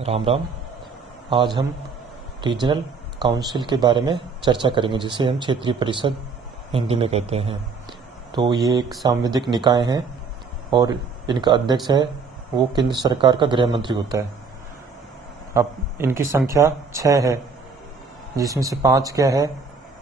राम राम। आज हम regional council के बारे में चर्चा करेंगे, जिसे हम क्षेत्रीय परिषद हिंदी में कहते हैं। तो ये एक सांविधिक निकाय हैं और इनका अध्यक्ष है वो केंद्र सरकार का गृह मंत्री होता है। अब इनकी संख्या 6 है, जिसमें से 5 क्या है,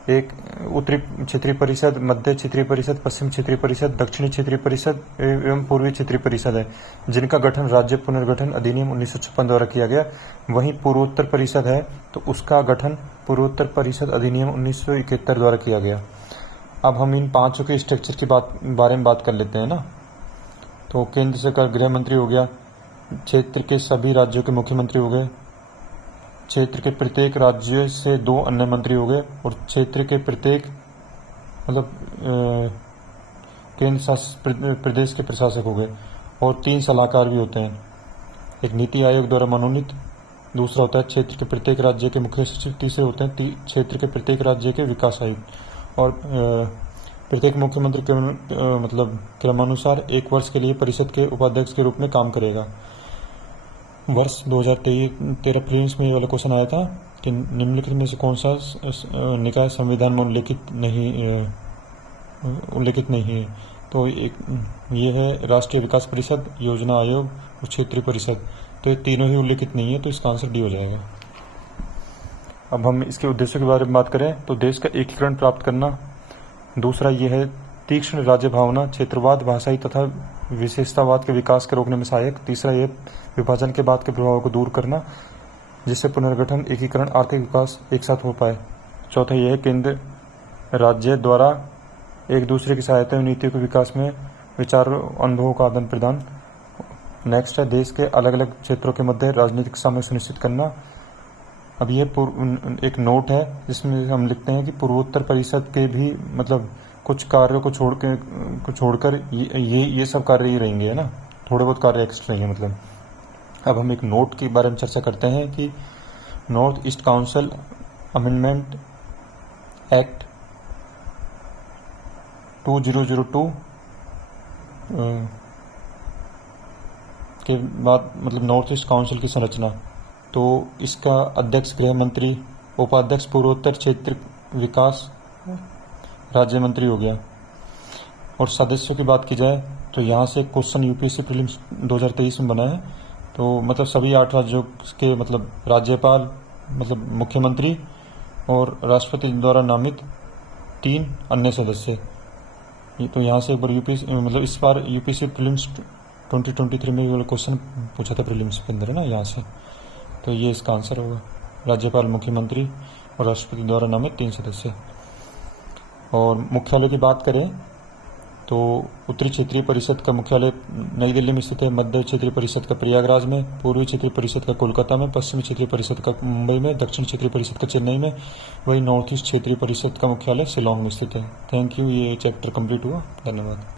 एक उत्तरी क्षेत्रीय परिषद, मध्य क्षेत्रीय परिषद, पश्चिम क्षेत्रीय परिषद, दक्षिणी क्षेत्रीय परिषद एवं पूर्वी क्षेत्रीय परिषद है, जिनका गठन राज्य पुनर्गठन अधिनियम 1956 द्वारा किया गया। वहीं पूर्वोत्तर परिषद है, तो उसका गठन पूर्वोत्तर परिषद अधिनियम 1971 द्वारा किया गया। अब हम इन 5 के स्ट्रक्चर की बारे में बात कर लेते हैं ना। तो केंद्र सरकार गृह मंत्री हो गया, क्षेत्र के सभी राज्यों के मुख्यमंत्री हो गए, क्षेत्र के प्रत्येक राज्य से 2 अन्य मंत्री हो गए, और क्षेत्र के प्रत्येक केंद्र शासित प्रदेश के प्रशासक हो गए, और 3 सलाहकार भी होते हैं। एक नीति आयोग द्वारा मनोनीत, दूसरा होता है क्षेत्र के प्रत्येक राज्य के मुख्य सचिव, तीसरे होते हैं क्षेत्र के प्रत्येक राज्य के विकास आयुक्त, और प्रत्येक मुख्यमंत्री के क्रमानुसार 1 वर्ष के लिए परिषद के उपाध्यक्ष के रूप में काम करेगा। वर्ष 2013 प्रीलिम्स में ये वाला क्वेश्चन आया था कि निम्नलिखित में से कौन सा निकाय संविधान में उल्लेखित नहीं है। तो ये है राष्ट्रीय विकास परिषद, योजना आयोग और क्षेत्रीय परिषद। तो ये तीनों ही उल्लेखित नहीं है, तो इसका आंसर डी हो जाएगा। अब हम इसके उद्देश्यों के बारे में बात करें तो देश का एकीकरण प्राप्त करना, दूसरा ये है तीक्ष्ण राज्य भावना, क्षेत्रवाद, भाषाई तथा विशेषतावाद के विकास के रोकने में सहायक, तीसरा ये विभाजन के बाद के प्रभावों को दूर करना, जिससे पुनर्गठन, एकीकरण, आर्थिक विकास एक साथ हो पाए, चौथा यह है केंद्र राज्य द्वारा एक दूसरे की सहायता एवं नीतियों के विकास में विचार अनुभवों का आदान प्रदान, नेक्स्ट है देश के अलग अलग क्षेत्रों के मध्य राजनीतिक सामंजस्य सुनिश्चित करना। अब ये एक नोट है जिसमें हम लिखते हैं कि पूर्वोत्तर परिषद के भी कुछ कार्यों को छोड़कर ये सब कार्य ही रहेंगे, है ना, थोड़े बहुत कार्य एक्स्ट्रा रहेंगे। अब हम एक नोट के बारे में चर्चा करते हैं कि north east council amendment act 2002 के बाद नॉर्थ ईस्ट काउंसिल की संरचना। तो इसका अध्यक्ष गृह मंत्री, उपाध्यक्ष पूर्वोत्तर क्षेत्र विकास राज्य मंत्री हो गया। और सदस्यों की बात की जाए तो यहाँ से क्वेश्चन यूपीएससी प्रीलिम्स 2023 में बना है। तो सभी 8 राज्यों के राज्यपाल, मुख्यमंत्री और राष्ट्रपति द्वारा नामित 3 अन्य सदस्य। तो यहाँ से एक बार इस बार यूपीएससी प्रीलिम्स 2023 में क्वेश्चन पूछा था प्रीलिम्स के अंदर, है ना, यहाँ से। तो ये इसका आंसर होगा, राज्यपाल, मुख्यमंत्री और राष्ट्रपति द्वारा नामित 3 सदस्य। और मुख्यालय की बात करें तो उत्तरी क्षेत्रीय परिषद का मुख्यालय नई दिल्ली में स्थित है, मध्य क्षेत्रीय परिषद का प्रयागराज में, पूर्वी क्षेत्रीय परिषद का कोलकाता में, पश्चिमी क्षेत्रीय परिषद का मुंबई में, दक्षिण क्षेत्रीय परिषद का चेन्नई में, वही नॉर्थ ईस्ट क्षेत्रीय परिषद का मुख्यालय शिलोंग में स्थित है। Thank you. ये चैप्टर कंप्लीट हुआ। धन्यवाद।